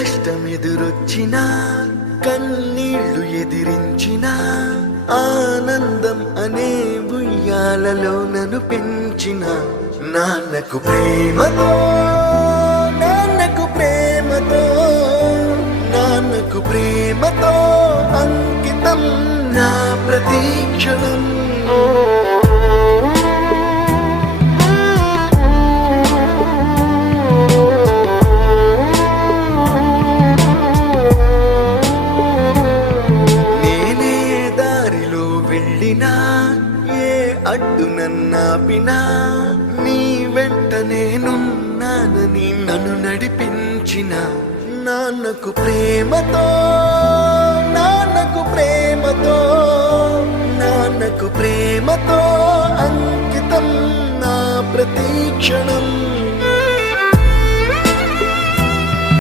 కష్టమెదురొచ్చినా కన్నీళ్లు ఎదిరించినా ఆనందం అనే ఉయ్యాలలో నన్ను పెంచిన నాన్నకు ప్రేమతో నాన్నకు ప్రేమతో నాన్నకు ప్రేమతో అంకితం నా ప్రతీక్షణం. నేనే దారిలో వెళ్ళినా ఏ అడ్డు నన్నాపినా నీ వెంట నేనున్నానని నన్ను నడిపించిన నాన్నకు ప్రేమతో నాన్నకు ప్రేమతో నాన్నకు ప్రేమతో అంకితం నా ప్రతీక్షణం.